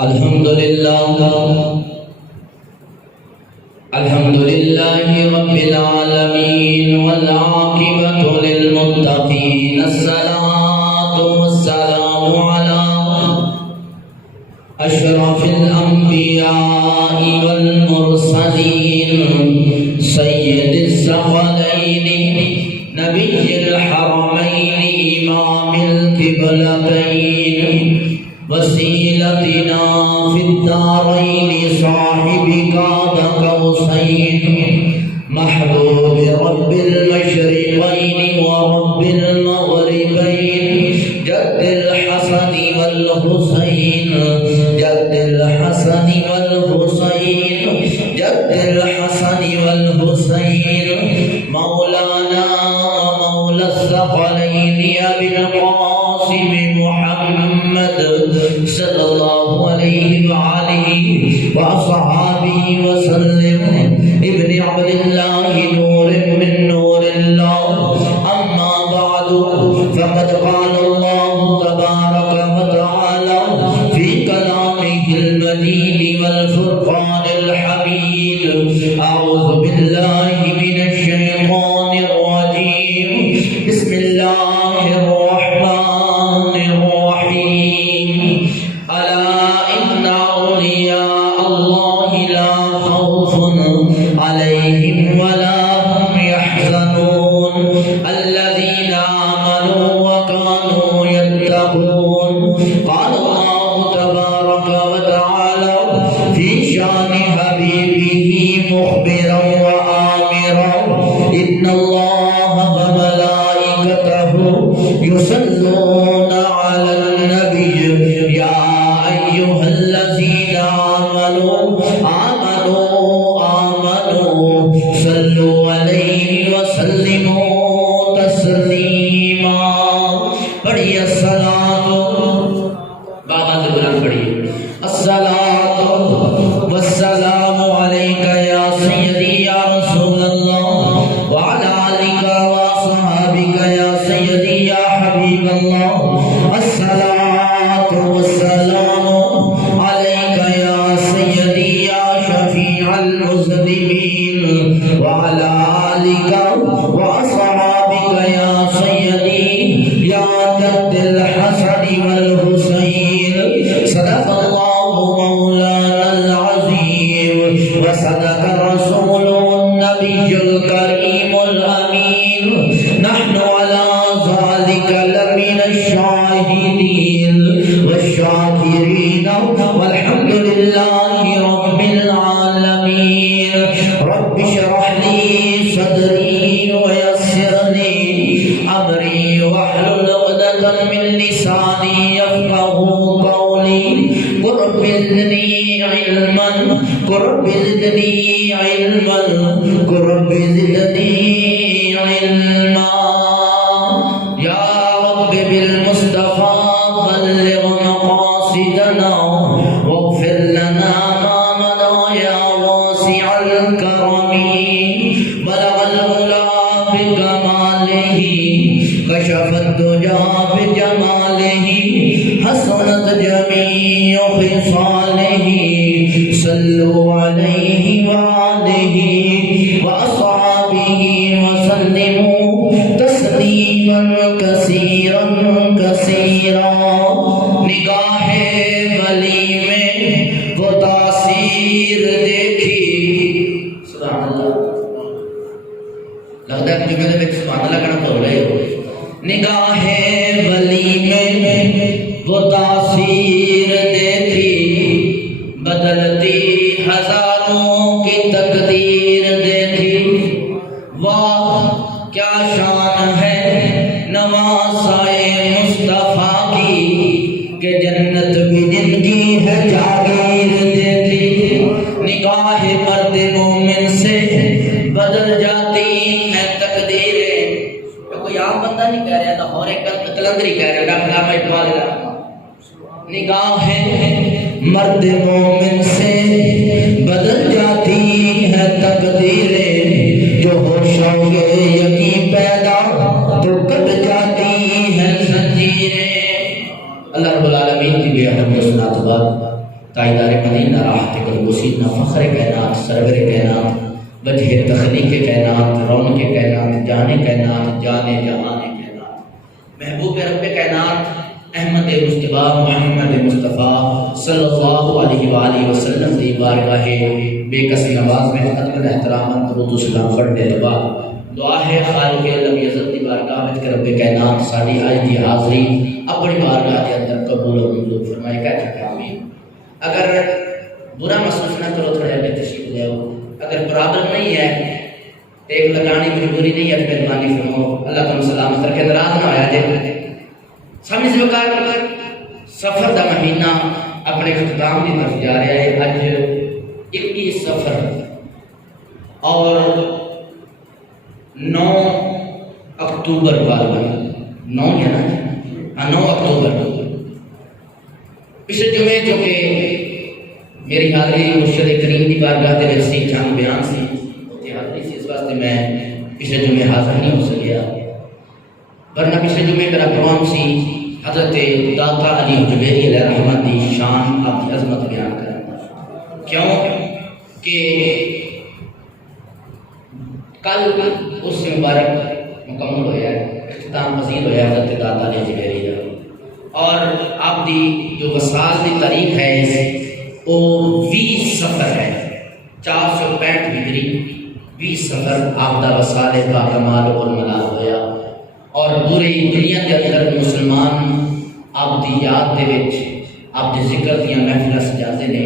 الحمدللہ رب العالمین والعاقبۃ للمتقین الصلاۃ والسلام علی اشرف الانبیاء والمرسلین سید الثقلین نبی الحرمین امام القبلتین وسیلتنا فی الدارین صاحب قاب قوسین محبوب رب المشرقین ورب المغربین جد الحسن والحسین جد الحسن والحسین جد الحسن والحسین مولانا مولا الثقلین ابی القاسم محمد صلی اللہ علیہ وآلہ وصحابہ وسلم ابن عبد اللہ نور من نور اللہ اما بعد فقد قال اللہ تبارک وتعالی فی کلامہ المجید والفرقان الحمید اعوذ باللہ من الشیطان الرجیم بسم اللہ الرحمن الرحیم الا ان اولیاء اللہ لا خوف علیہم ولا هم يحزنون الذين آمنوا وكانوا يتقون قال الله تبارك وتعالى في شان حبيبه مخبرا وآمرا إن الله وملائكته يصلون على النبي يا أيها الذين آمنوا صلوا عليه وسلموا تسليما پڑھیے الصلاۃ بابا سے بلند پڑھیے الصلاۃ والسلام علیک یا سیدی یا رسول اللہ وعلی آلک وصحابک یا سیدی یا حبیب اللہ الصلاۃ والسلام علیک یا سیدی یا شفیع المذنبین وعلى آلك وأصحابك يا سيدي يا جد الحسن والحسين صدق الله مولانا العظيم وصدق رسول النبي الكريم الأمين نحن على ذلك لمن الشاهدين والشاكرين والحمد لله رب العالمين رب اشرح لي صدري ويسر لي امري واحلل عقدة من لساني يفقهوا قولي رب زدني علما رب زدني علما رب زدني علما يا رب بالمصطفى بلغ مقاصدنا واغفر لنا ما مضى يا واسع الكرم بلغ العلا بكماله كشف الدجى بجماله حسنت جميع خصاله صلوا عليه وآله وأصحابه وسلموا تسليما كثيرا كثيرا نگاہ ولی میں وہ تاثیر دیکھی سبحان اللہ لگتا ہے جمعے میں سبحان اللہ کہنا تو رہے ہو نگاہ ولی میں وہ تاثیر دیکھی بدلتی ہزاروں کی تقدیر دیکھی واہ کیا شان ہے نواسائے مصطفیٰ کی کہ جنت بھی جن کی ہے جاگیر دیکھی نگاہ مرد مومن سے بدل جاتی ہے تقدیریں کوئی عام بندہ نہیں کہہ رہا لاہور ایک کلندری کہہ رہا ڈاکٹر علامہ اقبال نگاہ مرد مومن سے بدل جاتی ہے تقدیریں جو ہوشوں کے یقین پیدا تو کٹ جاتی ہے زنجیریں اللہ رب العالمین کی بے حد صلوات تاجدار مدینہ راحت قلوسینہ فخر کائنات سرور کائنات وجہ تخلیق کائنات رونق کائنات جانے کائنات جانے جہان کائنات محبوب رب کائنات احمد مصطفیٰ محمد مصطفیٰ صلی اللہ علیہ وآلہ وسلم دی بارگاہ بے کس نواز میں قدم احترام درود و سلام پڑھنے کے بعد دعا ہے خالق عالم یزت دی بارگاہ میں کہ رب کائنات ساری آج دی حاضری اپنی بارگاہ کے اندر قبول و منظور فرمائے کہتے ہیں آمین۔ اگر برا محسوس نہ کرو تھوڑے اگے تشریف لے آؤ، اگر برابر نہیں ہے ایک لگانی مجبوری نہیں ہے مہربانی فرماؤ، اللہ تعالیٰ سلامت رکھے ناراض نہ ہویا جائے۔ سامنے سے وقار سفر دا مہینہ اپنے اختتام کی طرف جا رہا ہے۔ اج 21 سفر اور 9 اکتوبر والے 9 یا نا 9 اکتوبر پچھلے جمعے جو کہ میری حاضری مرشد کریم کی بارگاہ دے وچ سی چند بیان سی تے حاضری سی، اس واسطے میں پچھلے جمعے حاضر نہیں ہو سکیا، ورنہ پچھلے جمعے میرا پروگرام سی حضرت داتا علی حجویری علیہ رحمت دی شان آپ کی عظمت بیان کرنا۔ کیوں کہ کل اس سے مبارک مکمل ہویا ہے، اختتام پذیر ہویا ہے حضرت داتا علی حجویری کا، اور آپ دی جو وصال دی تاریخ ہے وہ 20 سفر ہے 465 ہجری 20 سفر آپ دا وصال با کمال اور ملال ہویا، اور پوری دنیا کے اندر مسلمان آپ دی یاد دے وچ آپ دے ذکر دیا محفلیں سجاتے نے۔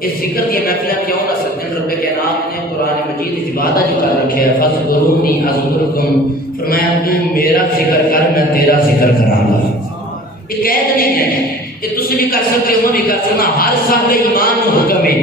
اس ذکر دیا محفلیں کیوں نہ سکتے ہیں؟ رب کائنات نے قرآن مجید کی وعدہ جو کر رکھے ہے فَذْكُرُونِي أَذْكُرْكُمْ، فرمایا تو میرا ذکر کر میں تیرا ذکر کراں گا۔ یہ قید نہیں ہے، یہ تسی بھی کر سکتے ہو، بھی کر سکنا، ہر صاحب ایمان حکم ہے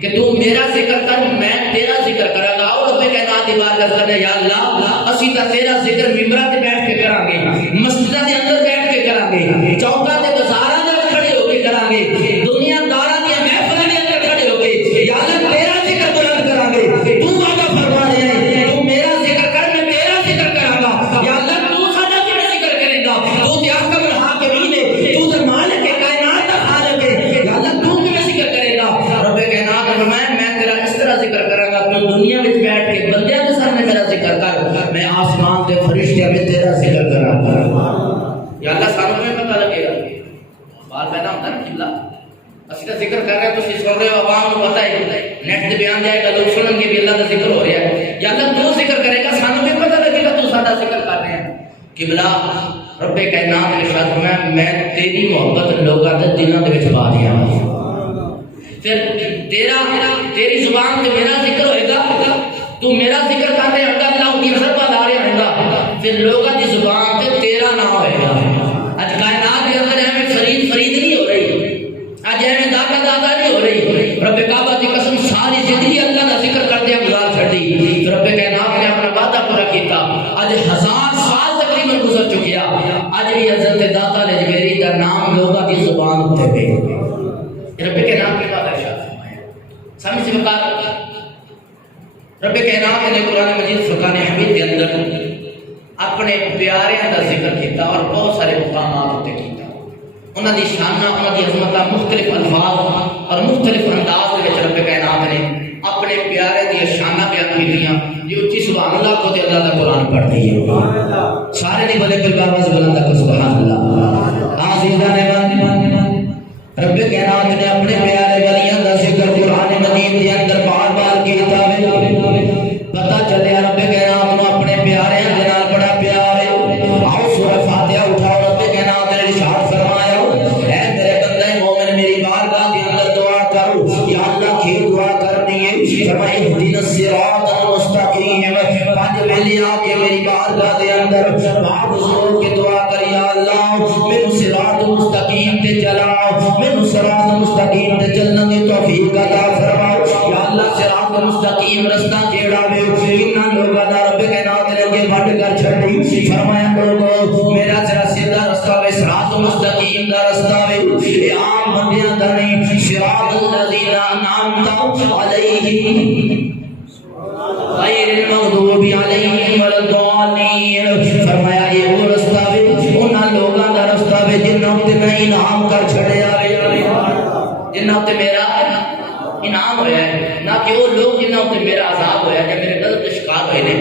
کہ تو میرا ذکر کر میں تیرا ذکر کراں گا۔ اور رب کائنات دی بارگاہ کرنے یا اللہ اسی تا تیرا ذکر ممبراں تے بیٹھ کے کراں گے، مسجداں دے اندر بیٹھ کے کراں گے، چوکاں تے بازاراں دے کھڑے ہو کے کراں گے، دنیا داراں دی محفلاں دے اندر کھڑے ہو کے یا اللہ تیرا ذکر بلند کراں گے۔ تو وعدہ فرما رہے ہیں تو میرا ذکر کر میں تیرا ذکر کراں گا۔ یا اللہ تو ساڈا کیڑا ذکر کرے گا؟ تو تے حکم الحاکمین ہے، تو تے مالک کائنات دا خالق ہے، یا اللہ تو کیڑا ذکر کرے گا؟ رب کائنات فرمایا میں تیرا اس طرح ذکر کراں گا، تو دنیا وچ بیٹھ کے بندیاں دے سامنے میرا ذکر کر، میں آسمان دے فرشتیاں وچ تیرا ذکر کراں گا۔ یا اللہ سانوں میں پتہ لگے گا، بات پیدا ہوتا ہے نا قبلہ اسی کا ذکر کر رہے ہیں تو اسی سن رہے ہو، عوام کو پتہ ہے نیٹ تے بیان جائے گا لوگ سنن گے بھی اللہ کا ذکر ہو رہا ہے۔ یا اللہ تو ذکر کرے گا سانوں بھی پتہ لگے گا تو ساڈا ذکر کر رہے ہیں۔ قبلہ رب کائنات نے ارشاد فرمایا میں تیری محبت لوگاں دے دلاں دے وچ پا دیا، پھر تیری زبان تے میرا ذکر ہوئے گا، تو میرا ذکر کرتے ہیں اللہ کی نظر پا دارے ہوئے گا، پھر لوگاں دی زبان تے تیرا نام ہوئے گا۔ آج کائنات کے اندر ہمیں فرید نہیں ہو رہی، آج ہمیں دادا نہیں ہو رہی، رب کعبہ کی قسم ساری زندگی اللہ کا ذکر کر دیا گزار چھڑ دی، رب کائنات نے اپنا وعدہ پورا کیتا، آج 1000 سال تقریباً گزر چکیا، آج بھی حضرت داتا علی حجویری کا نام لوگاں کی زبان تے پہ رب کائنات کے بعد ارشاد فرمایا۔ سامنے سے وقار رب کائنات نے قرآن مجید فرقان حمید کے اندر اپنے پیاریاں کا ذکر کیتا اور بہت سارے مقامات ہوتے کیتا، انہاں دی شانہ انہاں دی عظمتاں مختلف الفاظ اور مختلف انداز کے رب کائنات نے اپنے پیارے دی شانہ بیان کیتیاں۔ جو اچھی سبحان اللہ کو تے اللہ دا قرآن پڑھ دی ہے، سارے نہیں بولے کوئی آواز بلند کو سبحان اللہ۔ عزیزان رب کائنات نے اپنے پیارے ولیاں کا ذکر قرآن مجید کے اندر بار بار کیتا ہے، پتہ چلیا رب کائنات نے اپنے پیارے دے نال بڑا پیار ہے۔ آؤ سورہ فاتحہ اٹھاؤ، رب کائنات نے ارشاد فرمایا اے میرے بندے مومن میری بارگاہ کے اندر دعا کرو، یا اللہ کی دعا کرنی ہے، فرمایا اهدنا الصراط المستقیم، پانچ ویلے آ کے میری بارگاہ کے اندر بہت زور کے دعا کر یا اللہ میرے صراط مستقیم تے چلاؤ، میرے صراط مستقیم تے چلنے کی توفیق عطا فرماؤ۔ یا اللہ صراط مستقیم رستہ جیڑا وے انہاں لوگاں دا رب کائنات نے اگے بڑھ کر چھڈی، فرمایا لوگو میرا ذرا سیدھا رستہ وے صراط مستقیم دا رستہ وے، اے عام بندیاں دا نہیں، صراط الذین انعمت علیہم غیر المغضوب علیہم ولا الضالین، فرمایا یہ وہ رستہ وے انہاں لوگاں دا رستہ وے جنہاں تے میں انعام کر چھڑیا وے، جنہاں تے میرا انعام ہویا ہے، نہ کہ وہ لوگ جنہاں تے میرا عذاب ہویا ہے، میرے غضب کے شکار ہوئے نے۔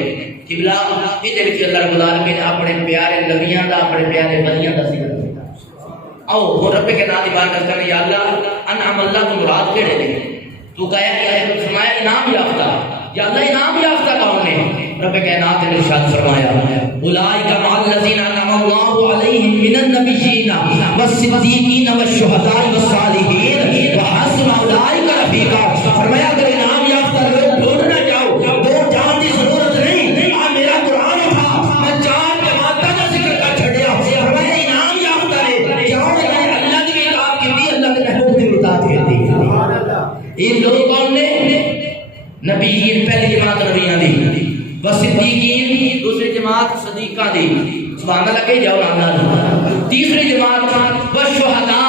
قبلہ یہ وچ اللہ رب العالمین نے اپنے پیارے نبیاں دا، اپنے پیارے ولیاں دا ذکر کیتا۔ آؤ وہ رب کے نام دی بات کرتے یا اللہ انعم اللہ تو مراد کیڑے نے؟ تو کہا کہ فرمایا انعام یافتہ، یا اللہ انعام یافتہ کون نے؟ رب کائنات نے ارشاد فرمایا اولئک مع الذین انعم اللہ علیہم من النبیین والصدیقین والشہداء والصالحین وحسن اولئک رفیقا۔ فرمایا اگر انعام یافتہ لوگ ڈھونڈ نہ جاؤ، دو جان کی ضرورت نہیں، آ میرا قرآن اٹھا، میں چار جماعتوں کا ذکر کر چھڑیا۔ فرمایا انعام یافتہ نے جاؤ میں نے اللہ کی اطاعت کی تھی، اللہ کے محبوب کی اطاعت کی تھی۔ یہ لوگ کون نے؟ نبیین پہلی جماعت نبیان دی، وصدیقین دوسری جماعت صدیقہ دی، سبحان اللہ کہی جاؤ اللہ، تیسری جماعت والشہداء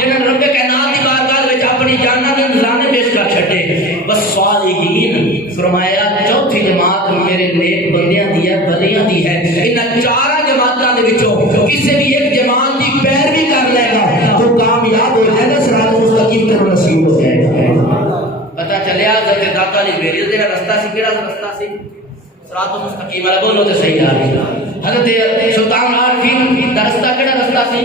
جنہاں رب کائنات کی بارگاہ وچ اپنی جاناں دے نذرانے پیش کر چھڈے، والصالحین فرمایا چوتھی جماعت میرے نیک بندیاں دی ہے، ولیاں دی ہے۔ ان چار جماعتاں دے وچوں کسی بھی ایک جماعت دی پیروی کر لے گا تو کامیاب ہو جائے گا، صراط مستقیم کا نصیب ہو جائے گا۔ پتہ چلیا حضرت داتا علی میری دا رستہ سی، کیڑا رستہ سی؟ صراط مستقیم والا، بولو تے صحیح آ رہی۔ حضرت سلطان عارفین دا رستہ کیڑا رستہ سی؟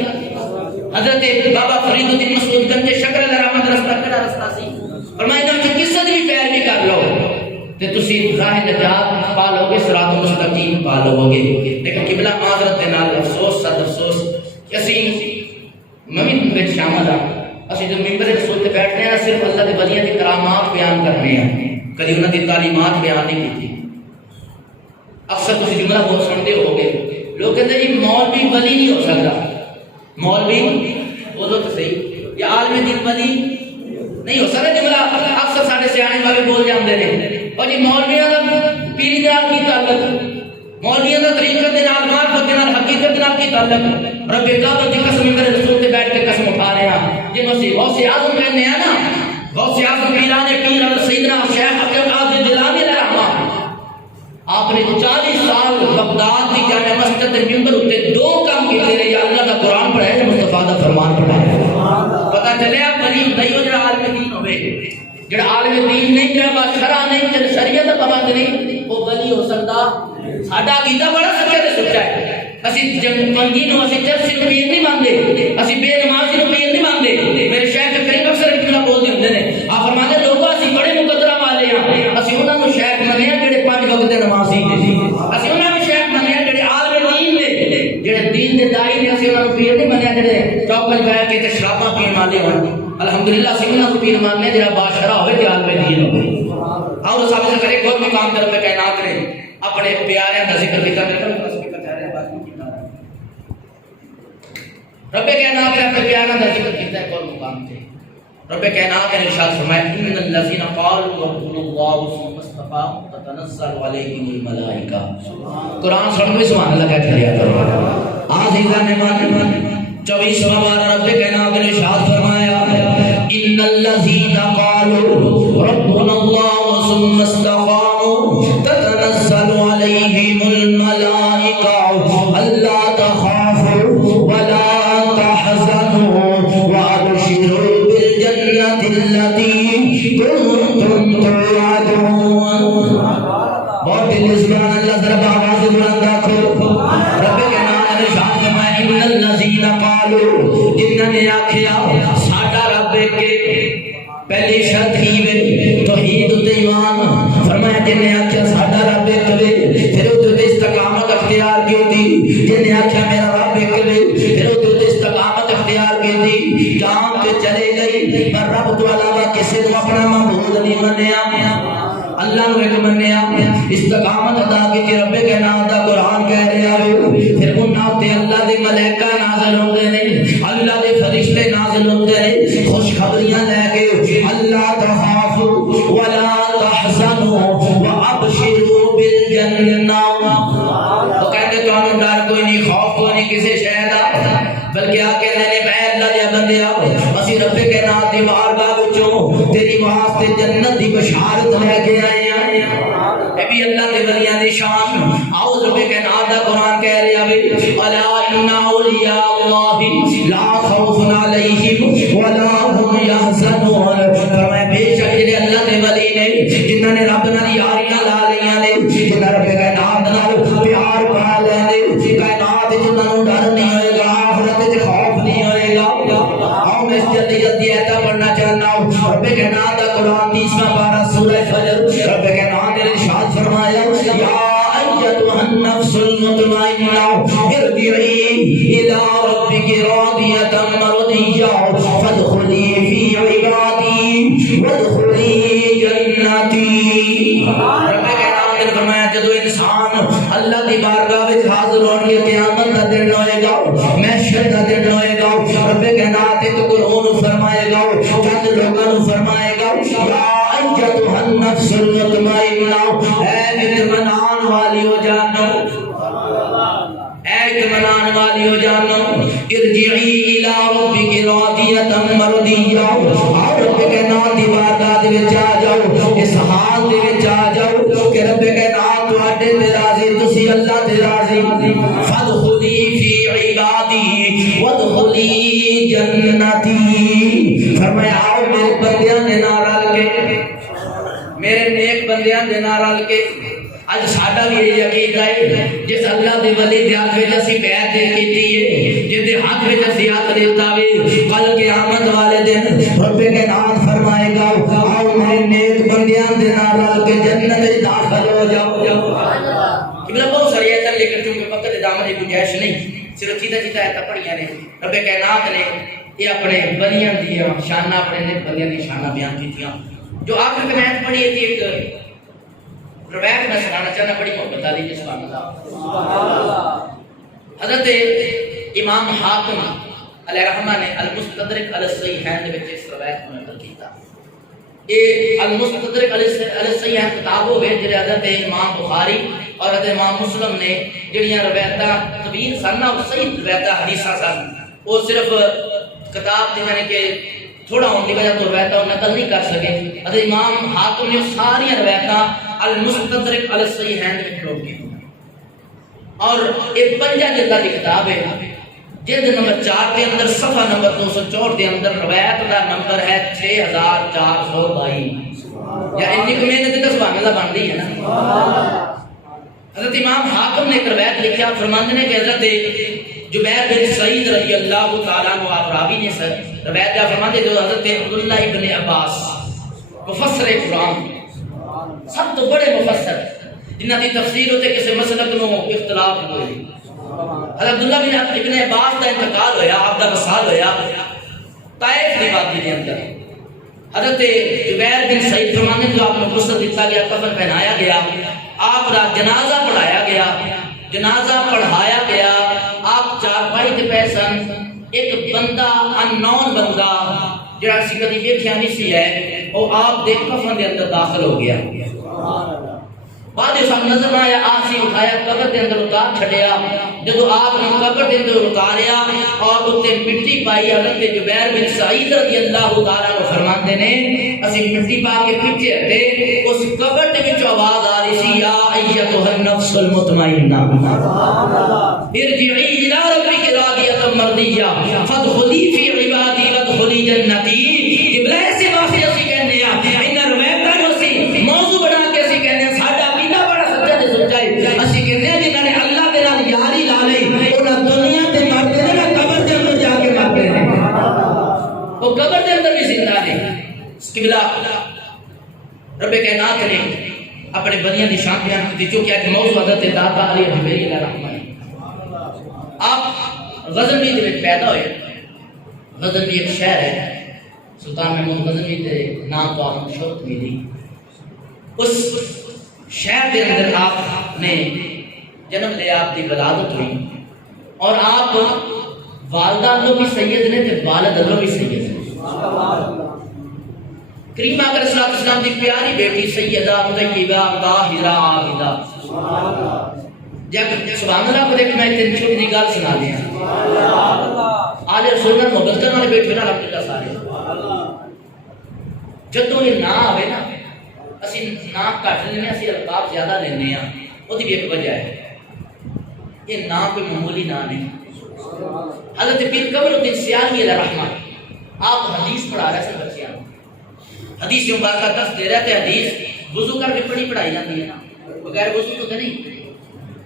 حضرت بابا فرید الدین مسعود گنج شکر الرحمت رستہ کیڑا رستہ سی؟ فرمایا جب کسی بھی پیروی کر لو تے تسی راہ نجات پا لو گے، صراط مستقیم پا لو گے۔ لیکن قبلہ معذرت دے نال افسوس صد افسوس کہ اسی ممن وچ شامل ہاں، اسی جو ممبر رسول تے بیٹھنے ہیں صرف اللہ دے ولیاں دی کرامات بیان کرنے ہیں، کدی انہاں دی تعلیمات بیان نہیں کیتی۔ اکثر تسی جملہ بہت سنتے ہو گے، لوگ کہتے ہیں جی مولوی ولی نہیں ہو سکتا، مولوی بولو تو صحیح، یا عالم دین ولی نہیں ہو سکتا۔ جملہ اکثر سارے سیانے والے بول جاندے نے، اور جی مولویاں دا پیری دے نال کی تعلق، مولویاں دا طریقت دے نال، معرفت دے نال، حقیقت دے نال کی تعلق؟ رب کعبہ دی قسم میرے رسول تے بیٹھ کے قسم اٹھا رہے ہیں، جی مسیح غوث اعظم کہنے ہیں نا، غوث اعظم پیران پیر اور سیدنا شیخ عبد القادر جیلانی رحمہ، آپ نے 40 سال بغداد کی جامع مسجد کے ممبر اتے دو کام کیتے رہے، یا اللہ کا قرآن پڑھایا یا مصطفیٰ کا فرمان پڑھایا۔ پتہ چلے آپ ولی نہیں ہو جڑا عالم دین ہوئے، جڑا عالم دین نہیں، جڑا شرع نہیں، جڑا شریعت کا پابند نہیں، وہ ولی ہو سکتا؟ ساڈا عقیدہ بڑا سچا تے سچا ہے، اسی جنگی نو، اسی چرسی نو پیر نہیں مانتے، اسی بے نمازی نو پیر نہیں مانتے۔ میرے شیخ کریم اکثر ایک جملہ بولتے ہوندے نے، آپ فرماتے ہیں لوگوں اسی بڑے مقدرہ والے ہیں، اسی انہاں نو شیخ مننے ہیں جڑے 5 وقت نمازی نے، اسی انہاں نو شیخ مننے ہیں جڑے عالم دین نے، جڑے دین دے دائی نے، اسی انہاں نو پیر نہیں مننے جڑے چوکل پہ کے تے شراباں پین والے ہون۔ الحمدللہ اسی انہاں کو پیر ماننے جڑا باشرا ہوئے تے عالم دین ہوئے۔ آؤ ثابت کرے کوئی مقام تے رب کائنات نے اپنے پیاریاں دا ذکر کیتا ہے، رب کائنات نے اپنے پیاریاں دا ذکر کیتا ہے کوئی مقام تے۔ رب کائنات نے ارشاد فرمایا ان الذين قالوا ربنا الله ثم استقاموا تتنزل عليهم الملائکہ۔ قرآن سن کے سبحان اللہ کہتے دیا کرو۔ عزیزان ایمان 24واں بار رب کائنات نے ارشاد فرمایا ان الذين قالوا ربنا الله ثم استقاموا تتنزل عليهم الملائکہ الا تخافوا ولا تحزنوا وابشروا التي كنتم توعدون۔ بہت دل سبحان اللہ، ذرا آواز بلند رکھو۔ رب کے نام نے ارشاد فرمایا ان الذين قالوا، جنہوں نے آکھیا ساڈا رب کے پہلی شرط ہی وے توحید تے ایمان، فرمایا جن نے آکھیا ساڈا رب ایک وے پھر او تے استقامت اختیار کیتی، جن نے آکھیا میرا رب ایک وے پھر او تے استقامت اختیار کیتی، کام تے چلے گئی پر رب تو علاوہ کسی کو اپنا معبود نہیں منیا، اللہ نو ایک منیا، استقامت ادا کی رب کے نام دا قرآن کہہ رہا ہے۔ پھر انہاں تے اللہ دے ملائکہ نازل ہوندے نے، اللہ دے فرشتے نازل ہوندے نے خوشخبریاں لے کے، اللہ تخافوا ولا تحزنوا وابشروا بالجنہ۔ وہ کہتے تو ہمیں ڈر کوئی نہیں، خوف کوئی نہیں کسی شے دا، بلکہ آ کہنے نے میں اللہ دے بندیا اسی رب کے نام دی بارگاہ وچوں تیری واسطے جنت دی بشارت لے کے آئے ہیں۔ اے بھی اللہ دے ولیاں دی شان، آؤ رب کے نام دا قرآن کہہ رہا ہے الا ان اولیاء اللہ لا خوف علیہم ولا هم يحزنون جنہاں نے رب نال یاریاں لا لیاں نے جنہاں رب کائنات نال پیار پا لیندے کائنات جنہاں نوں ڈر نہیں ہوئے گا آخرت وچ خوف نہیں ہوئے گا آؤ میں جلدی جلدی ایتا پڑھنا چاہنا ہوں رب کائنات دا قرآن 30واں پارہ سورہ فجر رب کائنات نے ارشاد فرمایا یا ایتھا النفس المطمئنہ ارجعی الی ربک راضیۃ مرضیہ فادخلی فی عبادی وادخلی جنتی رب کائنات نے فرمایا جدو انسان اللہ کی بارگاہ وچ حاضر ہون گے قیامت دا دن ہوئے گا محشر دا دن ہوئے گا رب کائنات ایک قرآن فرمائے گا چند لوگوں فرمائے گا یا ایتھا النفس المطمئنہ اے اطمینان والی ہو جانو اے اطمینان والی ہو جانو ارجعی الی ربک راضیۃ مرضیہ اور رب کائنات دی بارگاہ دے وچ آ جاؤ اس حال دے وچ آ جاؤ کہ رب کائنات تواڈے تے راضی تسی اللہ تے راضی فادخلی فی عبادی وادخلی جنتی فرمایا آؤ میرے بندیاں دے نال رل کے میرے نیک بندیاں دے نال رل کے اج ساڈا بھی یہ عقیدہ ہے جس اللہ دے ولی دے ہاتھ وچ اسی بیعت کیتی ہے جے دے ہاتھ وچ اسی ہاتھ دیتا وے کل قیامت والے دن رب کائنات فرمائے گا آؤ میرے نیک بندیاں دے نال رل کے جنت وچ داخل ہو جاؤ کہ بہت ساری ایتاں لیکن چونکہ وقت دے دامن کی گنجائش نہیں صرف چیتا چیتا ایتاں پڑھیاں نے رب کائنات نے یہ اپنے بندیاں دی شاناں اپنے نیک بندیاں دی شاناں بیان کیتیاں جو آخر میں آیت پڑھی تھی ایک روایت میں سنانا چاہنا بڑی محبت والی جس سبحان اللہ حضرت امام حاکم علیہ رحمہ نے المستدرک علی الصحیحین دے وچ اس روایت کو نقل کیتا یہ المستدرک علی الصحیحین کتاب ہوے جڑے حضرت امام بخاری اور حضرت امام مسلم نے جڑیاں روایتاں طویل سن اور صحیح روایتاں حدیثاں سن وہ صرف کتاب تے یعنی کہ تھوڑا ہونے کی وجہ تو روایتاں نقل نہیں کر سکے حضرت امام حاکم نے ساری روایتاں المستدرک علی الصحیحین میں پڑھ کی اور یہ 5 جلداں کی کتاب ہے جلد نمبر 4 کے اندر صفحہ نمبر 264 کے اندر روایت کا نمبر ہے 6422 یا اتنی کو محنت تے سبحان اللہ بن رہی ہے نا حضرت امام حاکم نے ایک روایت لکھا فرماندے نے کہ حضرت جبیر بن سعید رضی اللہ تعالیٰ عنہ آپ راوی نے روایت کا فرماندے جو حضرت عبداللہ ابن عباس مفسر قرآن سب تو بڑے مفسر جنہاں دی تفسیر ہوتے کسی مسلک نو اختلاف ہوئے حضرت عبداللہ ابن عباس کا انتقال ہویا آپ دا وصال ہویا طائف دی وادی دے اندر حضرت جبیر بن سعید فرماندے جو آپ کو غسل دیتا گیا کفن پہنایا گیا آپ کا جنازہ پڑھایا گیا جنازہ پڑھایا گیا آپ چارپائی تے پیسن ایک بندہ اننون بندہ جڑا سی کدی ویکھیا نہیں سی ہے وہ آپ دے کفن دے اندر داخل ہو گیا بعد اس نظر آیا آسی اٹھایا قبر دے اندر اتار چھڑیا جدو آپ نے قبر دے اندر اتاریا اور اتنے مٹی پائی حضرت جبیر بن سعید رضی اللہ تعالیٰ کو فرماندے نے اسی مٹی پا کے پیچھے ہٹے اس قبر دے وچ آواز آ رہی سی یا ایتھا النفس المطمئنہ ارجعی الی ربک راضیۃ مرضیہ فادخلی فی عبادی وادخلی جنتی قبلہ سے معافی اسی کہنے ان روایتاں نو اسی موضوع بنا کے اسی کہنے ساڈا عقیدہ بڑا سچا تے سچا ہے اسی کہنے جنہاں نے اللہ دے نال یاری لا لئی انہاں دنیا تے مرتے نے قبر دے اندر جا کے مرتے ہیں وہ قبر دے اندر بھی زندہ ہے قبلہ رب کائنات نے اپنے بندیاں دی شان بیان کی جو کہ اج موضوع حضرت داتا علی جبریل علیہ الرحمہ آپ غزنوی دے وچ پیدا ہوئے غزنوی ایک شہر ہے سلطان محمود غزنوی دے نام تو آپ شہرت ملی اس شہر دے اندر آپ نے جنم لیا آپ دی ولادت ہوئی اور آپ والدہ تو بھی سید نے تے والد تو بھی سید نے کریم اکرم صلی اللہ علیہ وسلم دی پیاری بیٹی سیدہ طیبہ طاہرہ عابدہ جب سبحان اللہ کو دیکھ میں تین چھوٹی سی گل سنا دیا آل رسول اللہ محبت کرنے والے بیٹھے نا الحمدللہ سارے جدوں یہ نہ آوے نا اسی نام کٹ لینے اسی القاب زیادہ لینے ہیں وہ بھی ایک وجہ ہے یہ نام کوئی معمولی نام نہیں حضرت پیر قمر الدین سیالوی علیہ رحمہ آپ حدیث پڑھا رہے ہیں بچیاں حدیث مبارکہ دس دے رہے تھے حدیث وضو کر کے پڑھائی جاتی ہے نا، بغیر وضو تو نہیں۔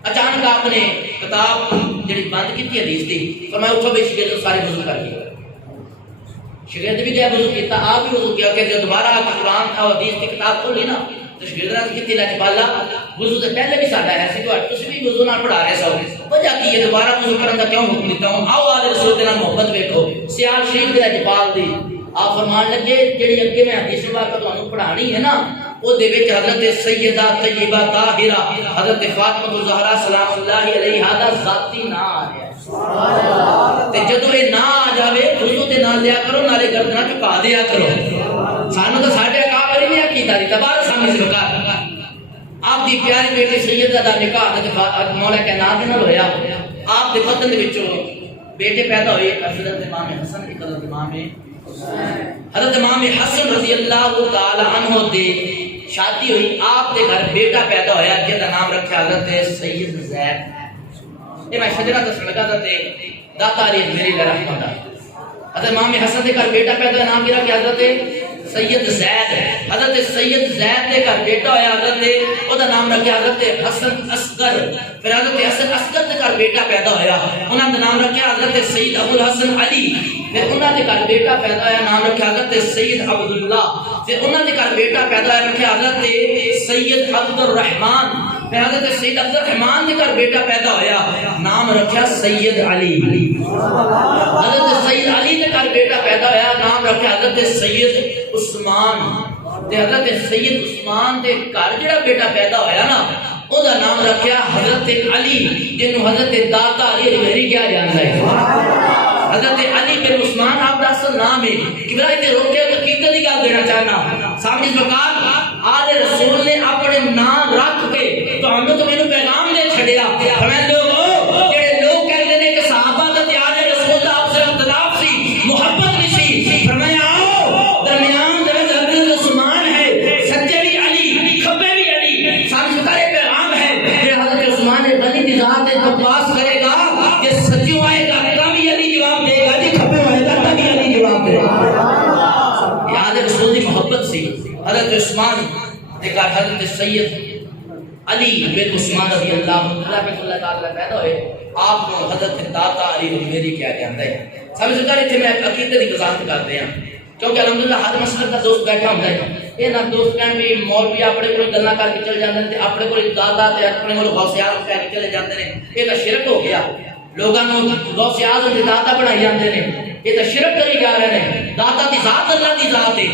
اچانک آپ نے کتاب جڑی بند کی حدیث دی، فرمایا اٹھو بے شاگرد سارے وضو کر کے، شاگرد بھی گیا وضو کیتا، آپ بھی وضو کیا کہ جب دوبارہ قرآن تھا حدیث کی کتاب کھولی نا تو شاگرد نے کہتی لاج بالا وضو سے پہلے بھی ساڈا ہے سی تو تسی بھی وضو نہ پڑھا رہے سو، وجہ کی ہے دوبارہ وضو کرن دا کیوں حکم دیتا ہوں؟ آؤ آل رسول دے نال محبت ویکھو، سیال شریف دے اجبال دی آپ فرمان لگے جڑی اگے میں حدیث پاک تانوں پڑھانی ہے نا او دے وچ حضرت سیدہ طیبہ طاہرہ حضرت فاطمہ الزہرا سلام اللہ علیہا دا ذاتی نام آ گیا، سبحان اللہ۔ تے جدوں اے نام آ جاوے وضو تے نال لیا کرو، نالے گردناں جھکا دیا کرو۔ سانوں تو ساڈے اکابر ہی نہیں کیتا دی تبار سامنے سے وقار آپ دی پیاری بیٹی سیدہ دا نکاح حضرت مولا کائنات دے نال ہویا، آپ دے بدن دے وچوں بیٹے پیدا ہوئے، حضرت امام حسن ایک حضرت امام حضرت امام حسن رضی اللہ تعالی عنہ دے شادی ہوئی، آپ دے گھر بیٹا پیدا ہویا جس دا نام رکھا حضرت سید زید۔ یہ میں شجرہ دس لگا تھا تے داتا علی میری رحمت اللہ۔ حضرت امام حسن دے گھر بیٹا پیدا نام کیا کہ حضرت سید زید، حضرت سید زید دے گھر بیٹا ہویا حضرت او دا نام رکھا حضرت حسن اصغر، پھر حضرت حسن اصغر دے گھر بیٹا پیدا ہویا انہاں دا نام رکھا حضرت سید ابو الحسن علی، پھر انہاں دے گھر بیٹا پیدا ہویا نام رکھا حضرت سید عبداللہ، پھر انہاں دے گھر بیٹا پیدا ہویا رکھا حضرت سید عبد الرحمن، پھر حضرت سید عبد الرحمن دے گھر بیٹا پیدا ہویا نام رکھا سید علی، حضرت سید علی دے گھر بیٹا پیدا ہویا نام رکھا حضرت سید عثمان، تے حضرت سید عثمان دے گھر جڑا بیٹا پیدا ہویا نا او دا نام رکھیا حضرت علی جنوں حضرت داتا علی میری کیا جاندا ہے۔ حضرت علی بن عثمان آپ دا اصل نام ہے، کبرا تے روکے تو حقیقت دی گل دینا چاہنا سامنے وقار آل رسول نے اپنے نام رکھ کے تو ہمیں تو مینوں پیغام دے چھڑیا، ہمیں لوگوں جڑے لوگ کہندے نے کہ صحابہ دا تے آل رسول دا آپ سے اختلاف سی محبت نہیں سی، فرمایا آؤ درمیان دے وچ حضرت عثمان ہے، سجے بھی علی کھبے بھی علی، سامنے وقار پیغام ہے کہ حضرت عثمان غنی دی ذات ہے بکواس کرے گا کہ سجیوں آئے گا تبھی علی جواب دے گا، جی کھبے آئے گا تبھی علی جواب دے گا۔ یہ آل رسول دی محبت سی۔ حضرت عثمان دیکھا حضرت سید علی بن عثمان رضی اللہ تعالیٰ پیدا ہوئے، آپ کو حضرت داتا علی میری کیا جانتا ہے۔ سب سے پہلے تھے میں عقیدے کی وضاحت کرتے ہیں کیونکہ الحمدللہ ہر مسئلہ کا دوست بیٹھا ہوتا ہے، یہ نہ دوست کہیں بھی مولوی اپنے کو گلا کر کے چل جاتے ہیں، اپنے کو دادا تے اپنے کو غوث اعظم کہہ کے چلے جاتے ہیں، یہ تو شرک ہو گیا۔ لوگوں غوث اعظم کے دادا بنائی جاتے ہیں، یہ تو شرک کری جا رہے ہیں۔ داتا دی ذات اللہ دی ذات ہے،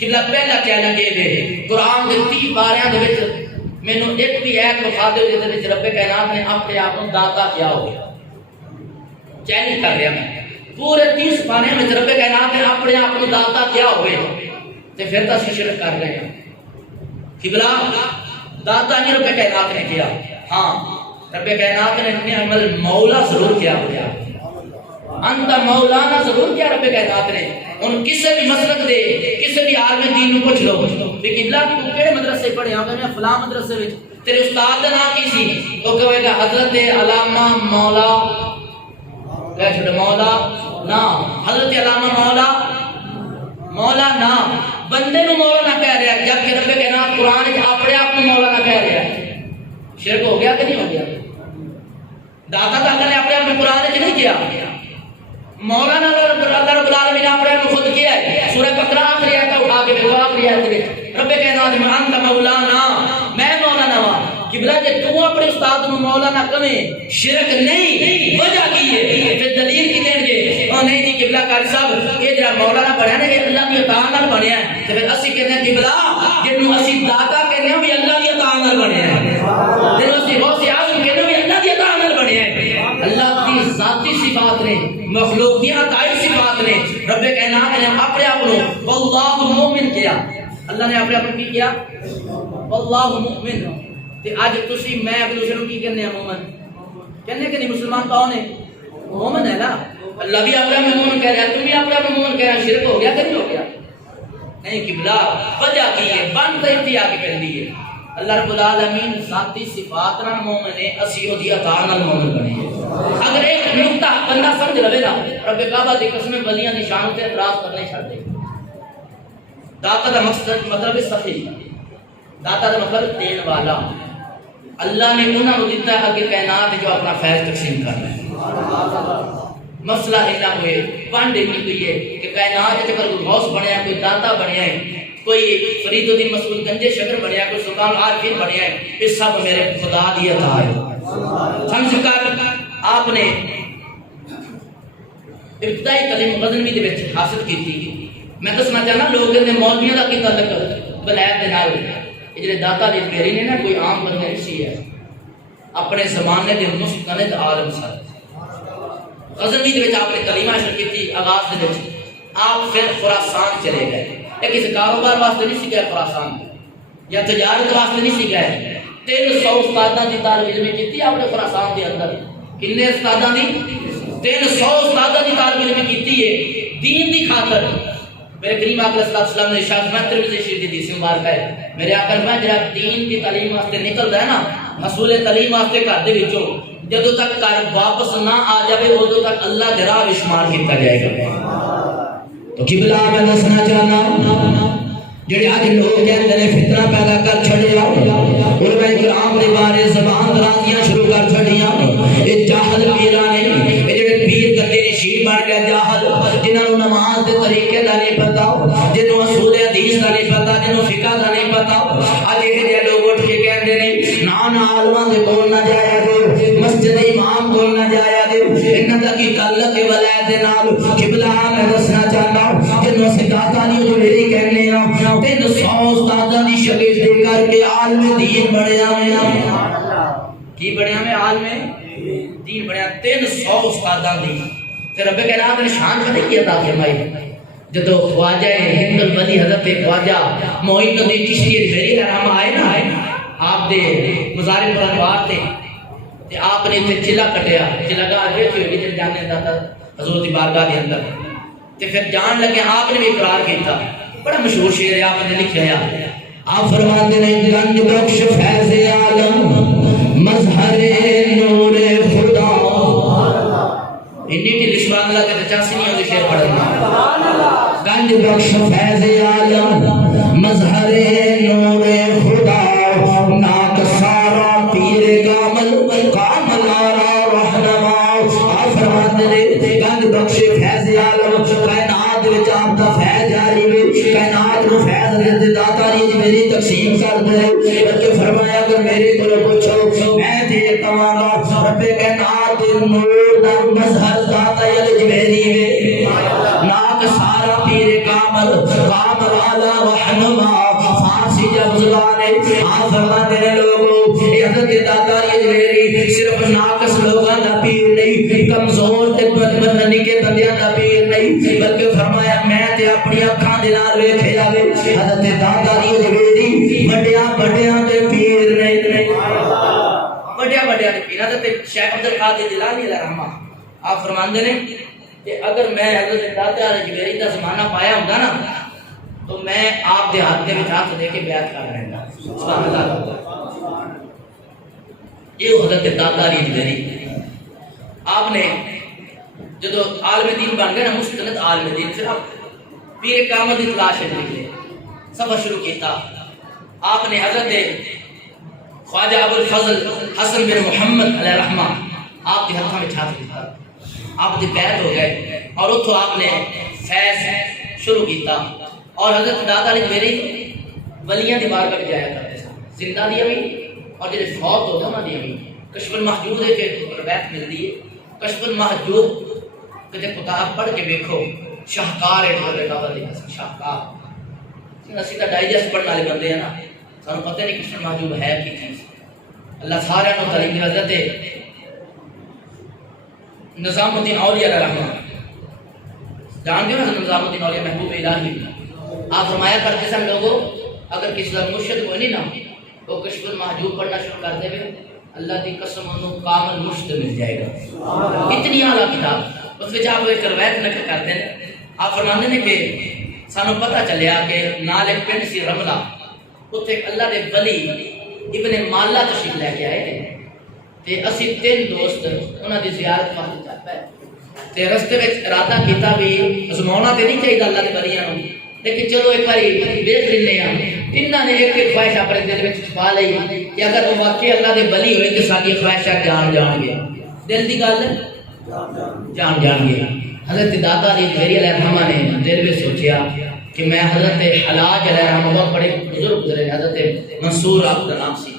قبلہ پہلا کیا لگے ہوئے قرآن دے 30 پاریاں دے وچ مینوں ایک بھی ایت وکھا دے جس وچ رب کائنات نے اپنے آپ کو داتا کیا ہو گیا، چیلنج کر رہا میں پورے 30 پاریاں میں رب کائنات نے اپنے آپ کو داتا کیا ہوئے تے پھر تو اسی شرک کر رہے ہیں۔ قبلہ داتا نہیں رب کائنات نے کیا، ہاں رب کائنات نے اپنے عمل مولا ضرور کیا ہوا، انت مولانا ضرور کیا رب کائنات نے۔ ان کسی بھی مسلک دے کسی بھی عالم دین نو پوچھ لو کہ قبلہ تو کہڑے مدرسے پڑھے ہو، میں فلاں مدرسے وچ، تیرے استاد دا نام کی سی؟ تو کہے گا حضرت علامہ مولا مولا نام، حضرت علامہ مولا نام، بندے نو مولا نہ کہہ رہا جبکہ رب کائنات قرآن وچ اپنے آپ کو مولا نہ کہہ رہا ہے۔ شرک ہو گیا کہ نہیں ہو گیا؟ داتا تعالیٰ نے اپنے آپ کو قرآن وچ نہیں کیا، مولانا اللہ رب العالمین نے اپنے کو خود کیا ہے۔ سورہ بقرہ آخری آیت اٹھا کے دیکھو، آخری آیت میں رب کائنات میں انت مولانا، میں مولانا ہوں۔ قبلہ جے تو اپنے استاد نو مولانا کہیں شرک نہیں، وجہ کی ہے پھر دلیل کی دیں گے اور نہیں جی قبلہ قاری صاحب یہ جڑا مولانا بنیا نا یہ اللہ کی عطا نال بنیا ہے، تو پھر اسی کہتے ہیں قبلہ جنوں اسی داتا کہتے ہیں بھی اللہ کی عطا نال بنیا ہے، جنوں اسی غوث اعظم کہتے ہیں بھی اللہ کی عطا نال بنیا ہے۔ اللہ کی ذاتی صفات نے، مخلوقیات عطائی صفات نے، رب کائنات نے اپنے آپ کو واللہ مومن کیا، اللہ نے اپنے آپ کو کی کیا واللہ مومن۔ تے اج تسی میں ایک دوسرے کو کی کہنے ہیں مومن کہنے کہ نہیں، مسلمان کون ہے؟ مومن ہے نا، اللہ بھی اپنے آپ کو مومن کہہ رہا ہے، تم بھی اپنے آپ کو مومن کہہ رہا ہے، شرک ہو گیا کہ نہیں ہو گیا؟ نہیں قبلہ وجہ کی ہے، بند تیتی آگے پہنی ہے۔ اللہ رب العالمین ذاتی صفات نال مومن ہے، اسی دی عطا نال مومن بنے ہیں۔ اگر ایک نقطہ بندہ سمجھ لوے نا رب کعبہ دی قسم ولیاں دی شان تے اعتراض کرنے چھڈ دے۔ داتا دا مقصد مطلب صحیح داتا کا مطلب دین والا. اللہ نے انہوں نے دیتا ہے کہ کائنات جو اپنا فیض تقسیم کر رہے ہیں. مسئلہ اتنا ہوئے ونڈ نہیں ہوئی ہے کہ کائنات کے کوئی غوث بنیا, کوئی داتا بنیا ہے, کوئی فرید الدین مسعود گنجے شکر بنیا, کوئی سلطان عارفین بنیا ہے. یہ سب میرے خدا دی عطا ہے. سمجھ کر آپ نے ابتدائی تعلیم غزنوی دے وچ حاصل کی تھی. میں دسنا چاہنا لوگ نے مولویوں کا کی تعلق ولایت دے نال. یہ جڑے داتا دی میری نے نا کوئی عام بندے نہیں سی ہے, اپنے زمانے دے مستند عالم سن. غزنوی دے وچ آپ نے تعلیم حاصل کی تھی. آغاز دے وچ آپ پھر خراسان چلے گئے. یہ کسی کاروبار واسطے نہیں سی گئے خراسان, یا تجارت واسطے نہیں سی گئے. 300 استاداں دی طالب علمی کی آپ نے خراسان دے اندر. کنے استاداں دی 300 استاداں دی طالب علمی کی ہے دین دی خاطر. میرے کریم آقا صلی اللہ علیہ وسلم نے ارشاد فرمایا ترمذی شریف دی حدیث مبارک ہے, میرے آقا نے فرمایا جڑا دین دی تعلیم واسطے نکلدا ہے نا, حصول تعلیم واسطے گھر دے وچوں جدوں تک گھر واپس نہ آ جاوے ادوں تک اللہ دے راہ شمار کیتا جائے گا. تو قبلہ میں دسنا چاہنا جڑے اج لوگ کہندے نے فتنہ پیدا کر چھڑیا, علماء کرام دے بارے زبان درازیاں شروع کر چھڑیاں. اے جاہل پیراں نے, اے جڑے پیر گدے نشین بن گئے جاہل, جنہاں نوں نماز دے طریقے دا نہیں پتہ, جنہوں اصول حدیث دا نہیں پتہ, جنہوں فقہ دا نہیں پتہ. اج یہ جڑے لوگ اٹھ کے کہندے نے نا عالماں دے کول نہ جایا جے, مسجد امام کول نہ جایا جے, انہاں دا کی تعلق ہے ولایت دے نال. قبلہ میں دسنا چاہنا جنوں اسی داتا نہیں جو میری کہنے ہیں 300 استاداں دی شکل دے کر کے عالم دین بنیا ہویا. کی بنیا میں عالم دین بنیا 300 استاداں دی. تے رب کائنات نے شان پتہ کی عطا فرمائی جدو خواجہ ہند الولی حضرت خواجہ معین الدین چشتی جبیری رحمہ آئے نا آپ دے مزار پر انوار تے آپ نے تے چلا کٹیا, چلا گاہ وچ ہوئی جے جانے دا حضور دی بارگاہ دے اندر. تے پھر جان لگے آپ نے بھی اقرار کیتا. بڑا مشہور شعر ہے آپ نے لکھا ہے. آپ فرماتے ہیں گنج بخش فیض عالم مظہر نور خدا. انہی ٹھلی سبحان اللہ کے 85 نہیں ہوتے شعر پڑھنا. گنج بخش فیض عالم مظہر نور خدا, ناک سارا پیر کامل کامل آرا رہنما. آپ فرماتے ہیں گنج بخش فیض عالم, کائنات وچ آپ دا فیض جاری ہے, کائنات نو فیض دے داتا نے میری تقسیم کر دے. بلکہ فرمایا اگر میرے کو پوچھو میں تے تمہارا رب کائنات نور دا مظہر داتا جبیری وے, ناک سارا پیر کامل کامل والا رہنما. فارسی جب زبان ہے آپ فرماتے ہیں لوگوں یہ حضرت داتا جبیری صرف ناقص لوگاں دا پیر نہیں, کمزور تے نکے بندیاں دا پیر نہیں, بلکہ فرمایا میں تے اپنی اکھاں دے نال ویکھیا وے حضرت داتا دی جبیری بڑیاں بڑیاں دے پیر نہیں, بڑیاں بڑیاں دے پیر. حضرت شیخ عبد القادر جیلانی علیہ رحمہ آپ فرماندے نے کہ اگر میں حضرت داتا جبیری دا زمانہ پایا ہوندا نا تو میں آپ دے ہاتھ دے وچ ہاتھ دے کے بیعت کر رہا. سبحان اللہ. یہ حضرت داتا جبیری آپ نے جدو عالم دین بن گئے نا, مستند عالم دین, پھر آپ پیر کامل دی تلاش نکلے, سفر شروع کیتا. آپ نے حضرت خواجہ ابو الفضل حسن بن محمد علیہ رحمہ آپ کے ہاتھوں میں چھات دیتا. آپ دی بیعت ہو گئے اور اتھوں آپ نے فیض شروع کیتا. اور حضرت داتا جبیری ولیاں دی بارگاہ میں جایا کرتے سن, زندہ دیا بھی اور جڑے فوت ہوتے انہاں دی بھی. کشف المحجوب دے کے بیعت ملدی ہے. کشف المحجوب کتے کتاب پڑھ کے دیکھو, شاہکار ہے حضرت داتا دی شاہکار. اسی دا ڈائجسٹ پڑھنے والے بندے ہیں نا, سانو پتہ نہیں کشف المحجوب ہے کی چیز. اللہ سارے نو تعلیم دی. حضرت نظام الدین اولیاء علیہ رحمہ جانتے ہو نا, نظام الدین اولیاء محبوب الہی آپ فرمایا کرتے سن لوگوں اگر کسی کا مرشد کوئی نہیں نا تو کشف المحجوب پڑھنا شروع کر دے, اللہ دی قسم انہوں کامل مرشد مل جائے گا. اتنی اعلیٰ کتاب اس وچ آپ ایک روایت نقل کرتے ہیں. آپ فرماندے نے کہ سانو پتہ چلیا کہ نال ایک پنڈ سی رملہ, اتنے اللہ دے ولی ابن مالا تشریف لے کے آئے تھے. تے اسی 3 دوست انہاں دی زیارت واسطے چل پئے. تے رستے وچ ارادہ کیتا بھی ازماؤنا تے نہیں چاہیے اللہ دے ولیاں نوں, لیکن چلو ایک بار دیکھ لینے ہیں انہوں نے ایک خواہش اپنے دل میں چھپا لی کہ اگر وہ واقعی اللہ دے ولی ہوئے تو ساری خواہشات جان گے دل کی گل جان گے حضرت داتا علی جوہری علیہ الرحمہ نے دل میں سوچیا کہ میں حضرت حلاج علیہ الرحمہ بہت بڑے بزرگ گزرے حضرت منصور آپ کا نام سی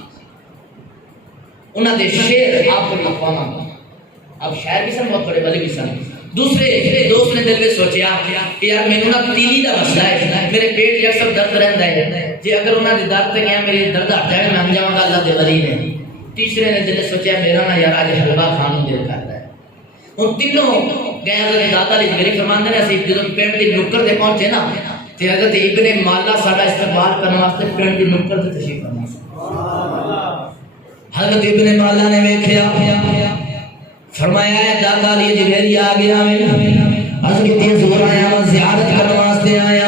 انہوں نے شعر آپ کو لکھوانا اب شاعر بھی سن بہت بڑے ولی بھی سن دوسرے دوست نے دل میں سوچیا کہ یار میں انہوں تیلی دا مسئلہ ہے میرے پیٹ اکثر درد رہتا ہے جی اگر انہوں نے درد تے گیا میری درد ہٹ جائے میں جاؤں گا اللہ دے ولی نے تیسرے نے دل میں سوچیا میرا نا یار آج حلوہ کھانے دل کرتا ہے ان تینوں گئے حضرت داتا علی جوہری فرماندے نے اسی جدوں پنڈ دی نکڑ تے پہنچے نا تے حضرت ابن مالا ساڈا استقبال کرنے واسطے پنڈ دی نکڑ تے تشریف فرما حضرت ابن مالا نے ویکھیا فرمایا ہے داتا علی جوہری آ گیا اس کی تیز ہو رہا ہے زیارت کرنے واسطے آیا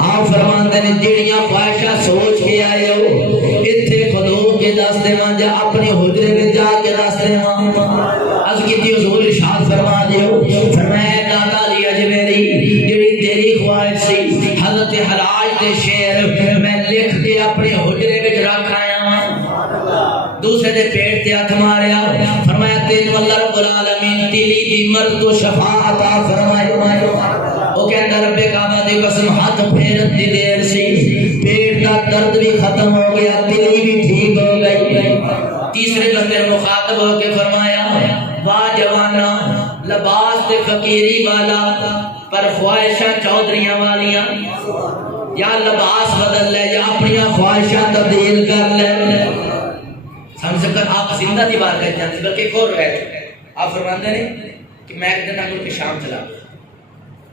آپ فرماندے نے جڑیاں خواہشاں سوچ کے آئے ہو ایتھے کھلو کے دس دیواں جا اپنے حجرے میں جا کے دس دیواں اس کی تیز حضور ارشاد فرما دیو فرمایا داتا علی جوہری جڑی تیری خواہش سی حضرت حلاج دے شعر میں لکھ کے اپنے حجرے میں رکھ آیا دوسرے دے پیٹ تے ہاتھ ماریا فرمایا تینوں اللہ رب العالمین تیلی دی مرد کو شفا عطا فرمائے وہ کہندا رب کعبہ دی قسم ہاتھ پھیرت دی دیر سی پیٹ دا درد بھی ختم ہو گیا تیلی بھی ٹھیک ہو گئی تیسرے بندے مخاطب ہو کے فرمایا واہ جوانا لباس تے فقیری والا پر خواہشاں چودھریاں والیاں یا لباس بدل لے یا اپنی خواہشاں تبدیل کر لے سمجھ کر آپ زندہ تھی بات کرتے ہیں بلکہ ایک اور روایت آپ فرماندے نے کہ میں ایک دن ملک شام چلا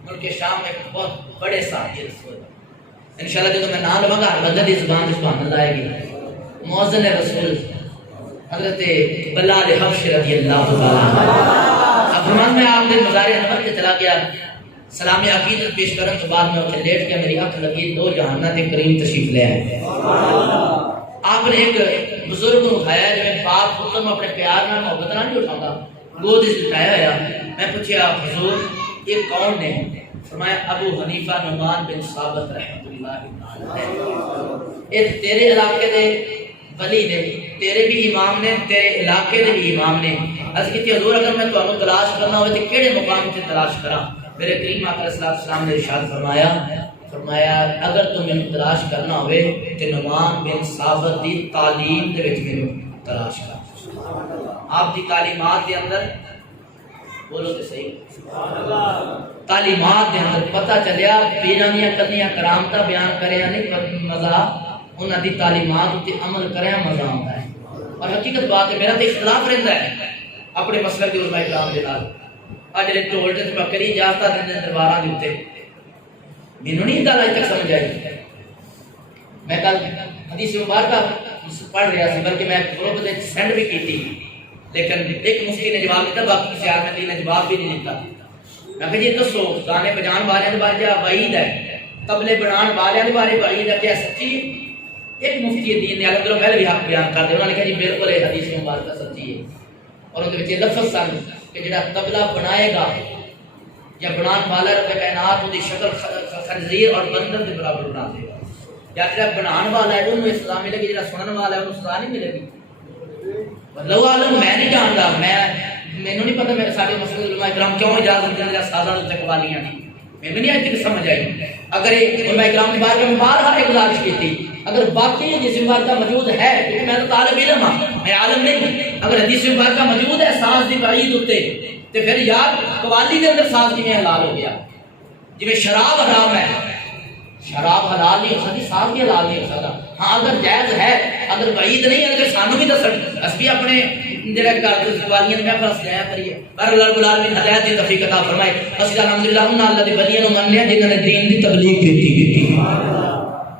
ملک شام میں بہت بڑے صحابی رسول انشاءاللہ جو میں نام لوں گا بندہ دی زبان سبحان اللہ آئے گی مؤذن رسول حضرت بلال حبش رضی اللہ تعالی اب فرمان میں آپ نے مزار انور کے چلا گیا سلامی عقیدت پیش کرنے کے بعد میں اسے لیٹ کے میری آنکھ لگی دو جہانت کریم تشریف لے آئے آپ نے ایک بزرگ کو اٹھایا جو میں پاک حکم اپنے پیار میں محبت نہ نہیں اٹھاؤں گا گود اس اٹھایا ہوا میں پوچھا حضور یہ کون نے فرمایا ابو حنیفہ نعمان بن ثابت رحمۃ اللہ تعالی یہ تیرے علاقے دے ولی نے تیرے بھی امام نے تیرے علاقے دے بھی امام نے اس کی حضور اگر میں تانوں تلاش کرنا ہوئے تو کیڑے مقام سے تلاش کرا میرے کریم آقا صلی اللہ علیہ وسلم نے ارشاد فرمایا اگر تمہیں تلاش کرنا ہوئے تو نعمان بن ثابت دی تعلیم دے وچ میں تلاش کر آپ دی تعلیمات دے اندر بولو تے صحیح سبحان اللہ تعلیمات دے اندر پتہ چلیا پیراں کدیاں کرامتاں بیان کریا نہیں مزہ انہاں دی تعلیمات تے عمل کریا مزہ آندا ہے اور حقیقت بات ہے میرا تے اختلاف رہندا ہے اپنے مسلک دے علماء کرام دے نال اج جڑے ٹول تے بکری جاستا دے درباراں دے اوتے مینوں نہیں اج تک سمجھ آئی میں کل حدیث مبارکہ پڑھ رہا سی بلکہ میں گروپ دے سینڈ بھی کیتی لیکن ایک مفتی نے جواب دیتا باقی کسی آدمی نے جواب بھی نہیں دیتا میں کہ یہ دسو گانے بجان والے بارے کیا وعید ہے طبلے بنان والے بارے وعید ہے کیا سچی ہے ایک مفتی دین نے عالم پہلے بھی حق بیان کر دے انہوں نے کہا جی بالکل یہ حدیث مبارکہ سچی ہے اور ان کے لفظ سن کہ جڑا طبلہ بنائے گا یا بنان والا رب کائنات ان کی شکل خنزیر اور بندر کے برابر بنا دے گا یا جڑا بنان والا ہے انہوں سزا ملے گی جڑا سنن والا ہے انہوں سزا نہیں ملے گی اللہ عالم میں نہیں جانتا مینوں نہیں پتہ میرے سارے مسئلے علماء کرام کیوں اجازت دے رہے سازاں تے قوالیاں دی میں نہیں آج تک سمجھ آئی اگر علماء کرام کی بات میں بارہا گزارش کی تھی اگر باقی جس مبارکہ موجود ہے کیونکہ میں تو طالب علم ہوں میں عالم نہیں اگر حدیث مبارکہ موجود ہے ساز دی وعید ہوتے تو پھر یار قوالی دے اندر ساز کی میں حلال ہو گیا جی شراب حرام ہے شراب حلال نہیں ہو سکتی ساز بھی حلال نہیں ہو سکتا ہاں اگر جائز ہے اگر وعید نہیں ہے اگر سانو بھی دسن اس بھی اپنے جڑا کر دے قوالیاں میں پھنس جایا کریے پر اللہ رب العالمین ہدایت دی توفیق عطا فرمائے اس الحمدللہ انہاں اللہ دے ولیاں نو منیا جنہاں نے دین دی تبلیغ کیتی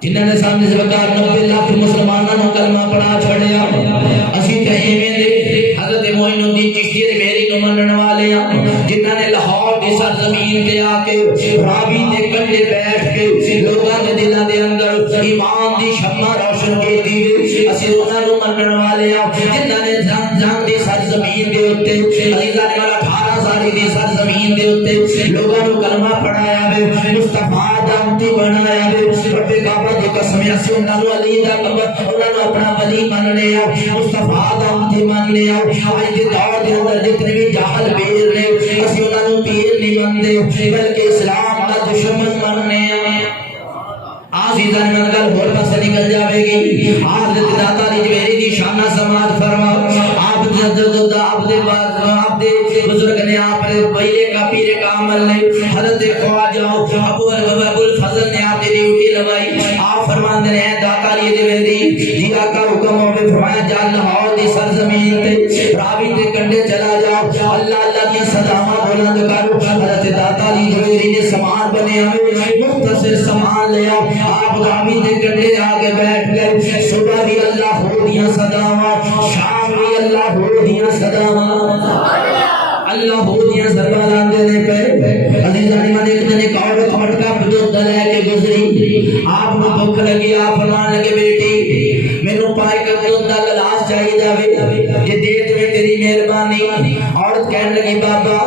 جنہاں نے سامنے سے بکار 90 لاکھ مسلماناں نو کلمہ پڑھا چھڑیا اسی تے ایویں دے حضرت معین الدین چشتی دے میری نو منن والے ہیں جنہاں نے لاہور دی سرزمین تے آ کے راوی دے کنڈے بیٹھ کے لوگاں دے دلاں دے اندر ایمان دی شمع روشن کیتی اسی انہاں نوں منن والے آ جنہاں نے جان دی سرزمین دے اوتے عزیزاں نے 18 سال دی سرزمین دے اوتے لوگاں نوں کلمہ پڑھایا وے مصطفی دا امتی بنایا وے رب کعبہ دی قسم اسی انہاں نوں علی دا انہاں نوں اپنا ولی مننے آ مصطفی دا امتی مننے آ اج دے دور دے اندر جتنے بھی جاہل پیر نے اسی انہاں نوں پیر نہیں منتے بلکہ اسلام دا دشمن مننے آ عزیزان من گل ہور پاس نکل جاوے گی حضرت داتا علی جویری دی شان سماعت فرما آپ دے بزرگ نے آپ پہلے کا پیر کامل نے حضرت خواجہ ابو الفضل نے آپ دی ڈیوٹی لگائی آپ فرماندے نے داتا علی جویری جی کا حکم ہوے فرمایا جا لاہور دی سرزمین تے راوی تے کنڈے چلا جاؤ اللہ اللہ دی صداواں بلند کرو حضرت داتا علی جویری نے سامان بنے مختصر سامان لیا آپ راوی تے کنڈے آگے بیٹھ گئے صبح بھی اللہ ہو دیاں صداواں شام بھی اللہ ہو دیاں صداواں اللہ ہو دیاں سربالان دینے پہ عزیزانی من ایک دن ایک عورت مٹکا بدودھ لے کے گزری آپ نے بھوک لگی آپ فرمان لگے بیٹی میرے پائے کا بدودھ گلاس چاہیے جاوے یہ دیت میں تیری مہربانی عورت کہنے لگی بابا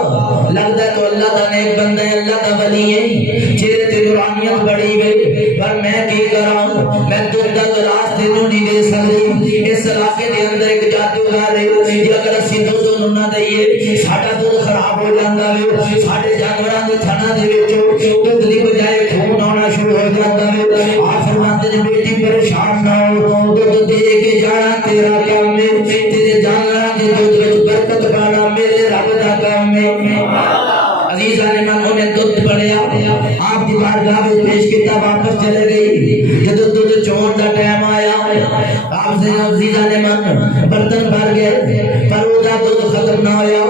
لگتا ہے تو اللہ دا نیک بندہ ہے اللہ دا ولی ہے چہرے تے نورانیت بڑی گئی پر میں کی کراؤں میں دودھ دا گلاس تینوں نہیں دے سکتی اس علاقے دے اندر ایک جادوگر ہے یہ اگر اسی دودھ نہ دئیے ساڈا دودھ خراب ہو جاتا ہے ساڈے جانوراں دے تھنا دے وچوں دودھ دی بجائے خون آنا شروع ہو جاتا ہے آپ فرماتے ہیں بیٹی پریشان نہ ہو دودھ دے کے جانا تیرا کام ہے تیرے جانوراں دے دودھ وچ برکت پانا میرے رب دا کام ہے عزیزان من انہیں دودھ پڑیا آپ دی بارگاہ وچ پیش کیتا واپس چلے گئی جب دودھ چون دا ٹائم آیا آپ سے عزیزان من برتن بھر گئے پر وہ دودھ ختم نہ ہویا